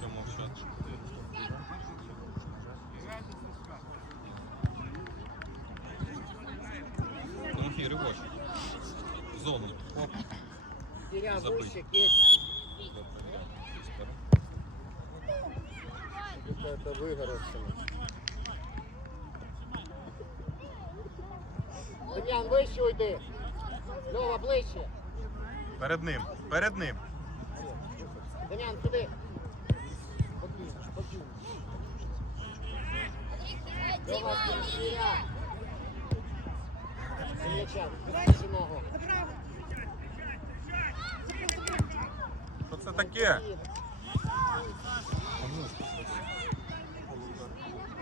Чому мовчать? Тимофій, ривоч. В Зону. Оп. Киря, Забыть. вище, кисть. Это выгоревшими. Дем'ян, вище уйди. Льова, ближче. Перед ним, перед ним. Дем'ян, туди. Що це таке?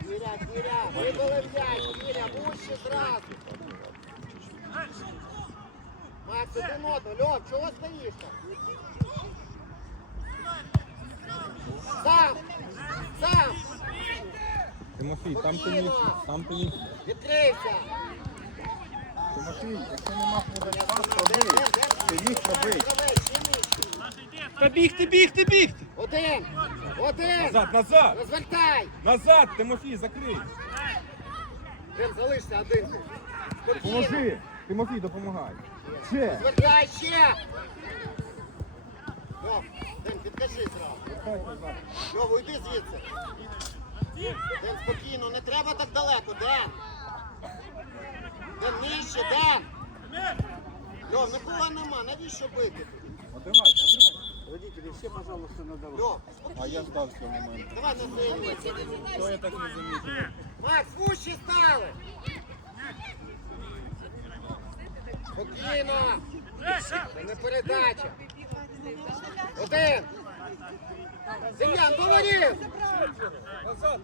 Киря, Киря, вибили м'яч, Киря, вище зразу. Макс, один одну. Льов, чого стоїш там? Сам! Сам! Тимофій, там ти міг- там ти міг. Відкрився! Тимофій, якщо нема де, роби. Ти ще нижче. Та бігти, бігти, бігти! Один! Один! Назад, назад! Розвертай! Назад, Тимофій, закрий! Ден, залишся один. Поможи. Тимофій, допомагай. Ще. Розвертай ще! Ден, підкажи зразу. Льов, уйди звідси. Ден, спокійно, не треба так далеко, Ден. Ден, нижче, Ден. Льов, нікого нема, навіщо бити? Отривай, отривай. Родители, все, пожалуйста, на дорогу. Льов, А спокійно. я ждав цього моменту. Давай на синю. Що я так не замітив? Макс, вущі стали! Спокійно! Це не передача. Один! Дем'ян, говорив!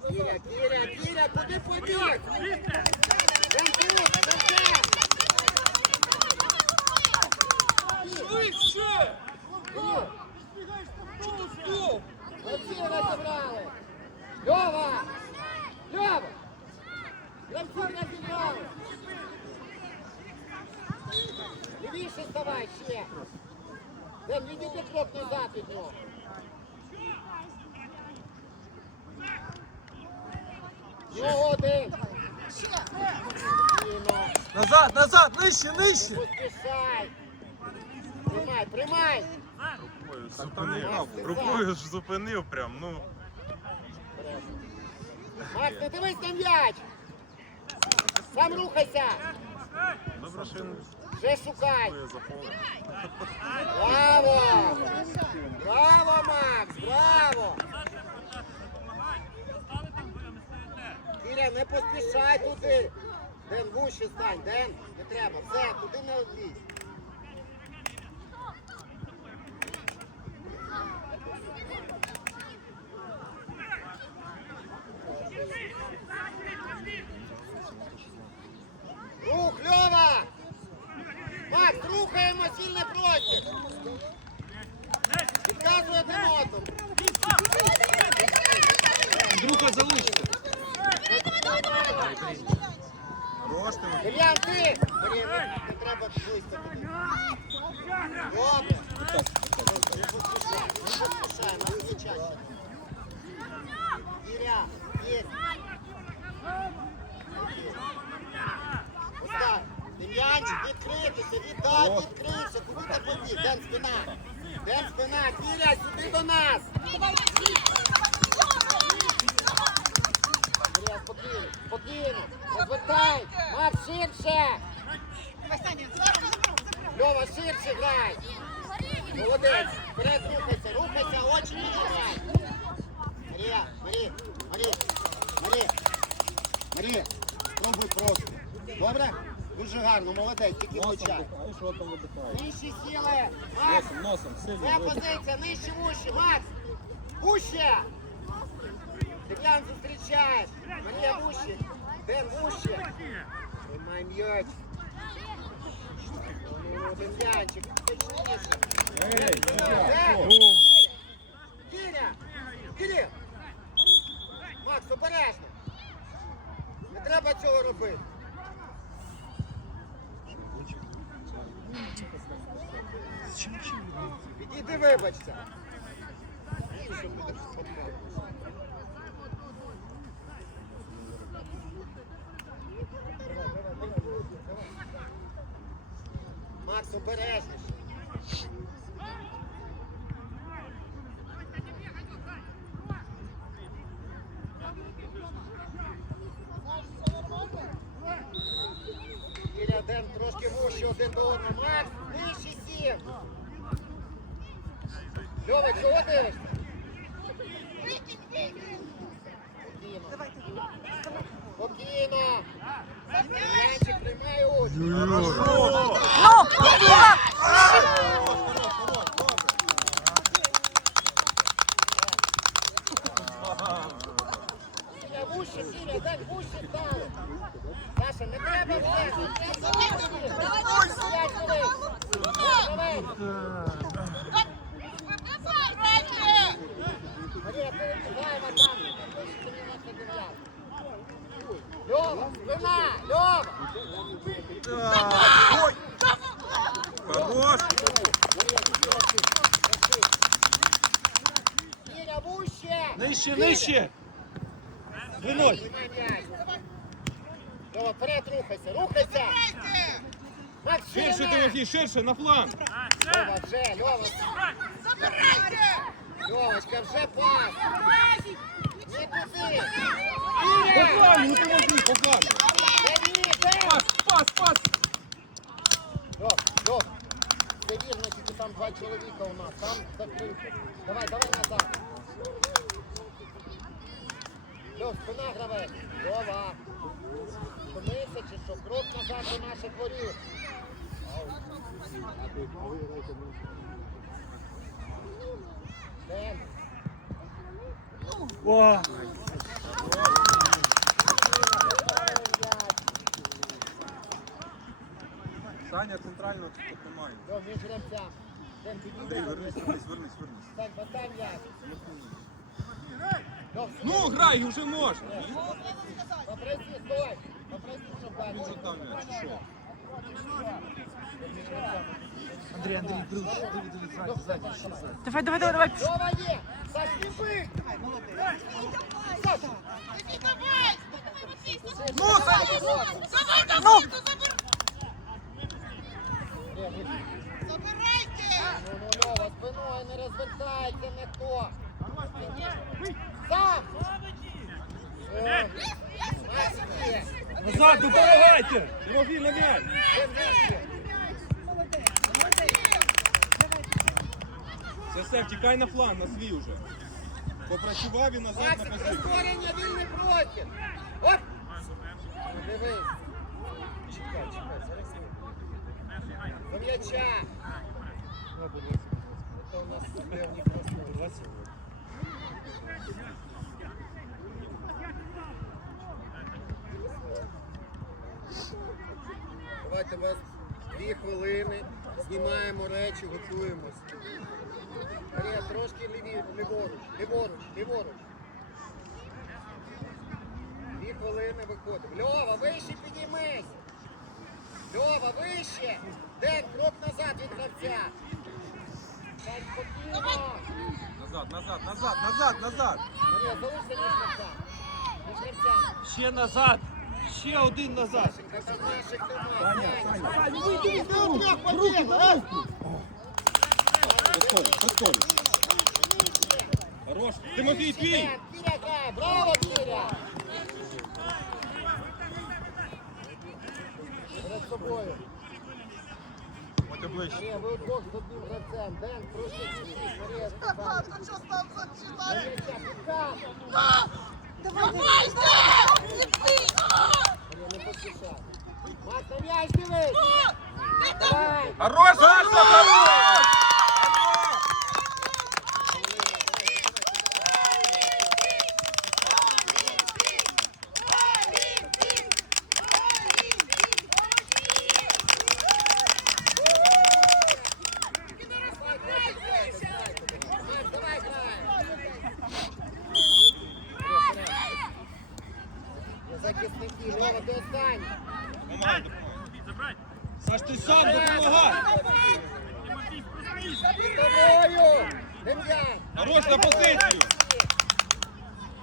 Кіря, Кіря, Кіря, куди побіг? Тут, Ден Швидше! Стов? Гравці розібрали! Льова! Льова! Гравці розібрали! Лівіше ставай ще! Ден, відійди крок назад від нього! Його один! Спокійно! Назад, назад, нижче, нижче! поспішай! Приймай, приймай! Зупинив. Рукою ж зупинив прям, ну. Макс, не дивись на м'яч! Сам рухайся! Добре, що він Вже шукай! Браво! Браво, Макс! Браво! Кіря, не поспішай туди! Ден, вуші стань, Ден, не треба, все, туди не лізь. Куди ти побіг? Ден спина. Ден спина. Кіря, сюди до нас. Кіря, спокійно, спокійно. Розвертай. Мав ширше. Льова, ширше грай. Молодець. Вперед рухайся, рухайся, очі не грай. Марія, Марія, Марія, Марія, Марія, пробуй просто. Добре? Дуже гарно, молодець, тільки влучай. Нижчі сіли. Макс, Носом, носом, це позиція, нижче вуші. Макс, вуще. Дем'ян зустрічаєш. Марія вуще. Ден вуще. Тримай м'яч. Ну, Дем'янчик, точніше. Ей, суддя, Де? Кіря! Макс, обережно! Не треба цього робити. Підійди, вибачся. Макс, обережніше. Ілля, трошки вище один до одного. Макс, нижче сім. Льовик, чого дивишся? Спокійно. Янчик, приймай ось. Хорошо! Сіля, вуще, Сіля, дай вуще стали. Саша, не треба все. П'ять хвилин. Давай. Марія, ти зайва там. Льова, спина, Льова. Ой! Хорош! Сіля, вуще. Нижче, нижче. Спиною. Приймай м'яч. Льова, вперед рухайся, рухайся. Макс, Ширше, ширина. Тимофій, ширше, на фланг. Льова, вже, Льова. Льовочка, вже пас. Не туди. По Сіля. флангу, Тимофій, по флангу. Даві, де? Пас, пас, пас. Льов, Льов. Це вірно, там два чоловіка у нас. Там закрито. Давай, давай назад. Льов, спина гравець. Льова. Помився чи що? Крок назад до наших воріт. О, Саня центрально тут немає. Ден. Вернись, вернись, вернись, вернись. Ну грай, вже можна. Попроси, стой! Попроси, щоб далі. Дуже там чи що? Андрій, Андрій, друг, диви, диви, ззаді, ззаді, ще ззаді. Давай, давай, давай, давай. Льова є! Саш, сліпи! Саш! Ну, ну. Ну, ну, Льова, спиною не розвертайте, не то! Сам! Назад, допомагайте. Тимофій, на м'яч. Це все, втікай на фланг, на свій уже. Попрацював і назад на позицію. прискорення, вільний простір! Ну, Дивись! Чекай, чекай, зараз я. До м'яча! Це у нас певні простори. У вас дві хвилини, знімаємо речі, готуємось. Марія, трошки ліві, ліворуч, ліворуч, ліворуч. Дві хвилини виходимо. Льова, вище підіймись! Льова, вище! Ден, крок назад від гравця! Так, спокійно! Назад, назад, назад, назад, назад! Марія, залишся між гравця. Між гравцями. Ще назад. Ще один назад. Хорош. Тимофій, твій. Браво, Кіря! Перед собою. Мотя ближче. Ви удвох з одним гравцем. Ден, трошки чуть-чуть. Марія, Степан. Марія, Степан. Марія, не поспішай. Макс, на м'яч дивись! Давай! Хорош, Саша, хорош! Давай, грай! Захисники, Льова, до останнього. Саш, ти сам допомагай. Дем'ян! Хорош на позицію.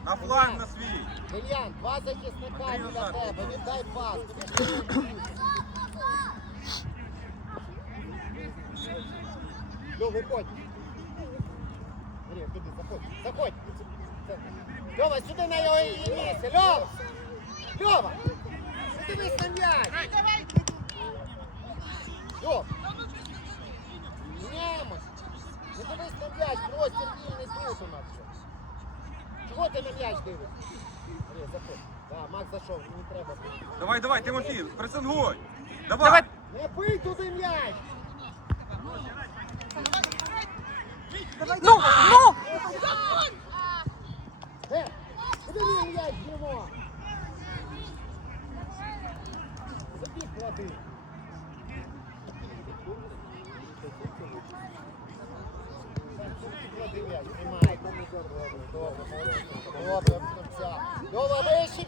На фланг на свій. Дем'ян, два захисника біля тебе, віддай пас. Льов, виходь. Марія, туди, заходь, заходь. Льова, сюди на його місце, Льова! Льова! Дивись на м'яч! Льов! Міняємось! Не дивись на м'яч, простір вільний тут у нас. Чого ти на м'яч дивишся? Да, Макс зайшов, не треба. Давай, давай, Тимофій, пресингуй. Давай. Давай. Не бий туди м'яч! Ну, ну! Е, куди мій м'яч б'ємо? Забіг клади. Клади м'яч, приймай. Добре. Добре, вище.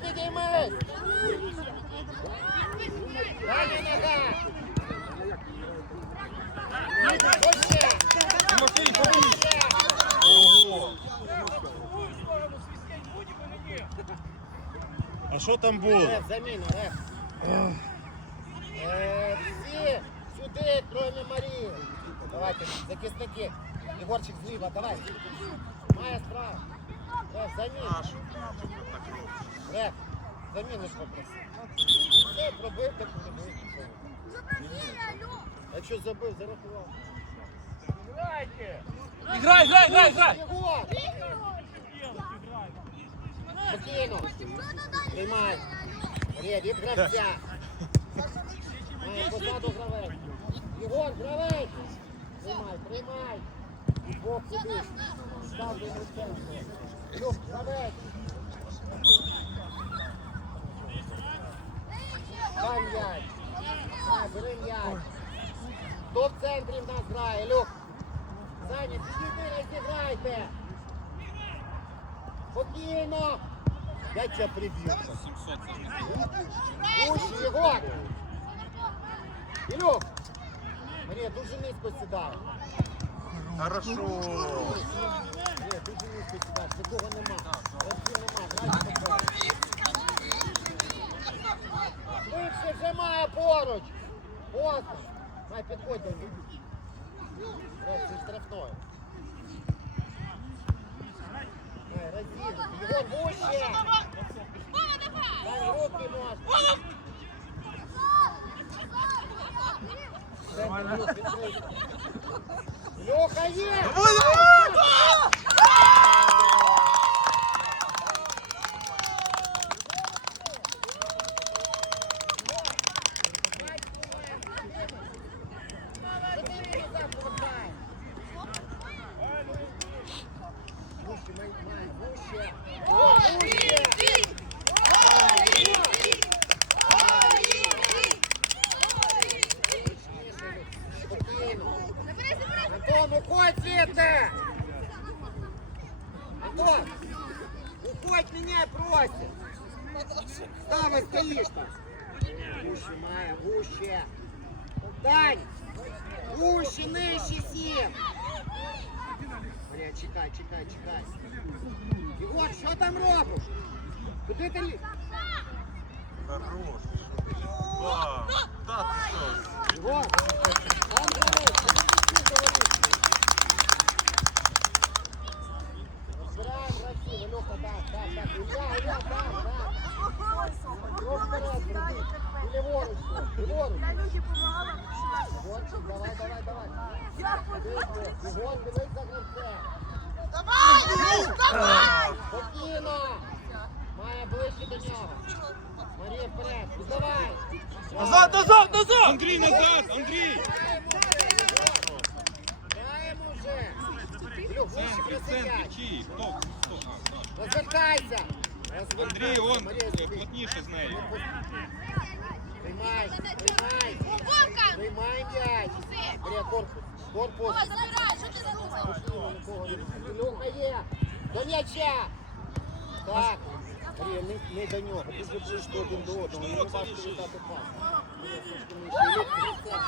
А що там було? Реф, заміна, реф. Е, Всі сюди, кроме Марії. Давайте, захисники. Ігорчик зліва, давай. Має справа. Реф, заміна. Реф, заміну ж попроси. Ну все, пробив, так пробив. Якщо забив, зарахував. Іграй, грай, грай, грай. Єгор! Спокійно. Приймай. Ред, від гравця. Має позаду гравець. Єгор, гравець. Приймай, приймай. Бог сюди. Став до гравця. Люк, гравець. Дай м'яч. Дай, бери м'яч. Хто в центрі в нас грає, Люк? Саня, підійди, розіграйте. Спокійно. Я тебя прибью. Пусть Егор. Ілюк. Марія, дуже низько сідає. Хорошо. Марія, дуже низько сідає. Такого нема. Гравців нема. Швидше вже має поруч. Ось. Май підходь до Андрій, он Марія, е, сюди. плотніше з нею. Приймай, приймай. Приймай м'яч. Марія, корпус. Корпус. Спокійно, нікого не буде. Ілюха є. До м'яча. Так. Марія, не, не до нього. Дуже близько один до одного. Йому важко віддати пас. Марія, трошки нижче. Ілюх, присядь.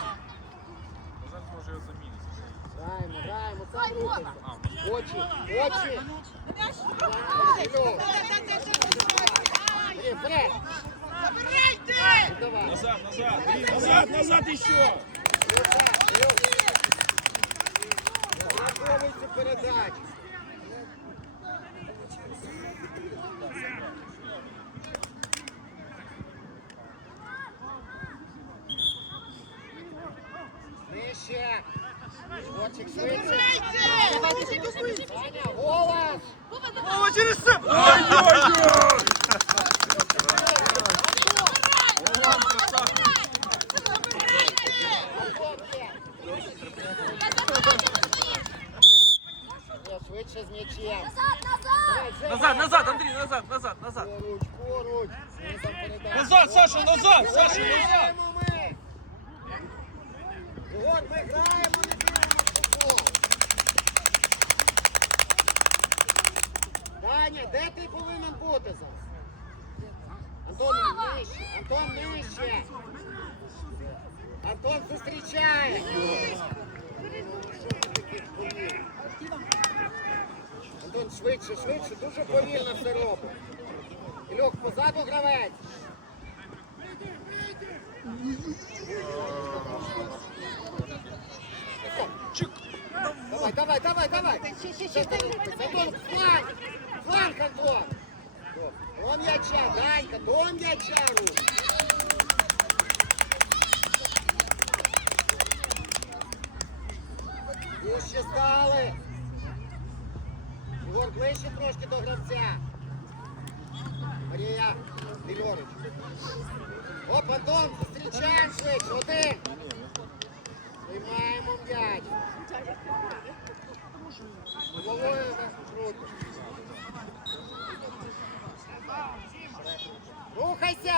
Зараз може його замінити. Граємо, граємо, сам Очі, очі. Назад, назад, назад, назад еще! Враховуй Чорчик голос. Через це! Ой-ой-ой! Ні, Швидше з м'ячем. Назад, назад, Андрій, назад, назад, назад. Поруч, поруч. Знизом передача. Назад, Саша, назад, Саша, назад! Граємо ми. Ігор, ми граємо, не дивимося футбол. Даня, де ти зараз? Антон, нижче, Антон, нижче. Антон зустрічає. Антон, швидше, швидше, дуже повільно все робить. Ілюх, позаду гравець. Давай, давай, давай, давай. Антон, фланг. Фланг, Антон. До м'яча, Данька, до м'яча рух. Дужче стали. Ігор, ближче трошки до гравця. Марія, Вільорич. Оп, Антон, зустрічаємо швидше. Один. Приймаємо м'яч. Головою круто. Рухайся!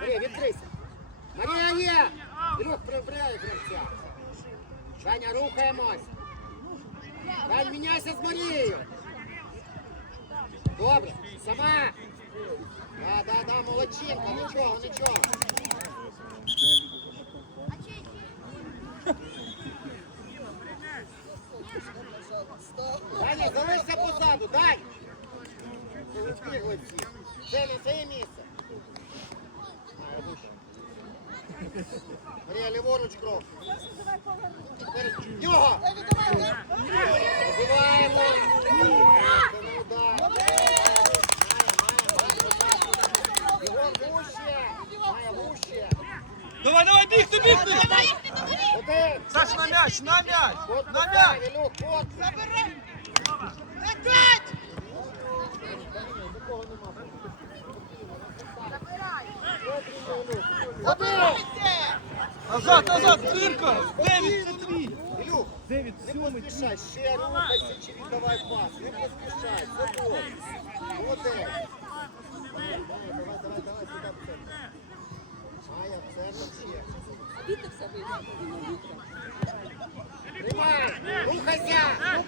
Марія, відкрийся. Марія є! Ілюх, прибирай гравця. Даня, рухаємось. Дань, міняйся з Марією. Добре, сама. Да, да, да, молодчинка, нічого, нічого. Даня, залишся позаду, всі. Це на це місце. Марія, ліворуч кров. Його! Нього! Забиваємо! Це не удар. Ігор, вуще! Майя, вуще! Давай, давай, бігти, бігти! Один! Саш, на м'яч, на м'яч, на м'яч. Ілюх, от! Один! Назад, назад, дирка. Девід, це твій. Ілюх, не поспішай, ще рухайся чи віддавай пас. Не поспішай, добре. Молодець. Давай, давай, давай, давай, сюди в центр. Майя, в центр ще. Рухайся.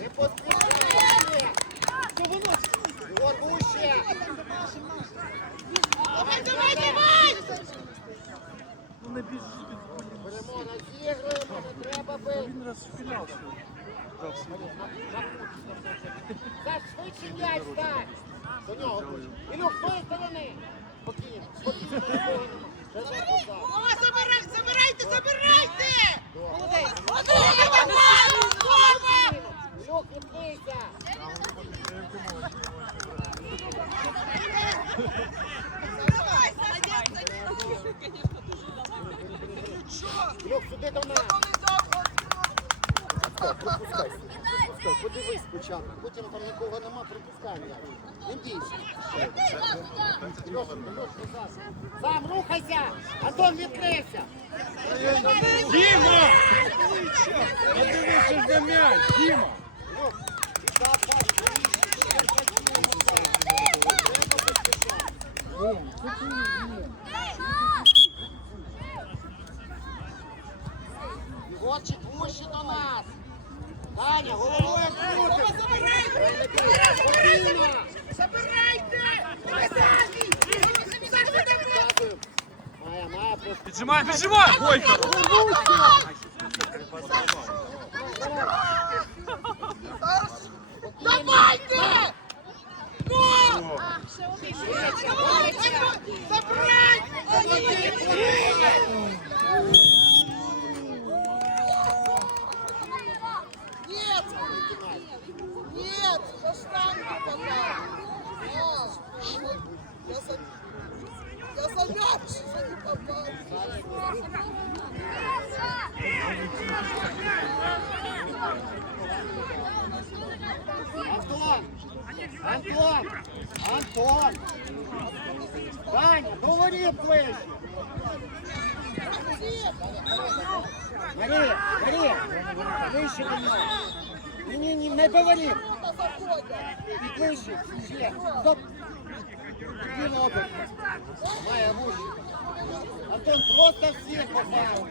Не поспішай, не біжи. Беремо, розігруємо, не треба бити. Він фінал. Саш, швидше! До нього ближче. Ілюх, з твоєї сторони! Спокійно, забирайте, забирайте! Молодець! Ілюх, сюди до нас! Подивись спочатку, потім там нікого нема, пропускай м'яч. Не бійся. Сам рухайся! Антон відкрився! Діма! Подивися за м'яч, Діма! Ігорчик вуще до нас. Таня, головою крутим. Спокійно. Піджимай, піджимай! Ой, Давайте! Ну! Забирай! Нет! Нет! За штангу попал! Я за... Я за мяч не попал! Антон! Антон! Антон! Ваня, говори ближче! Марія, Марія, ближче до мене. Ні, ні, ні, не говори. І ближче, ще. Стоп. Іди в оберт. Вуще. Антон, просто всіх попав.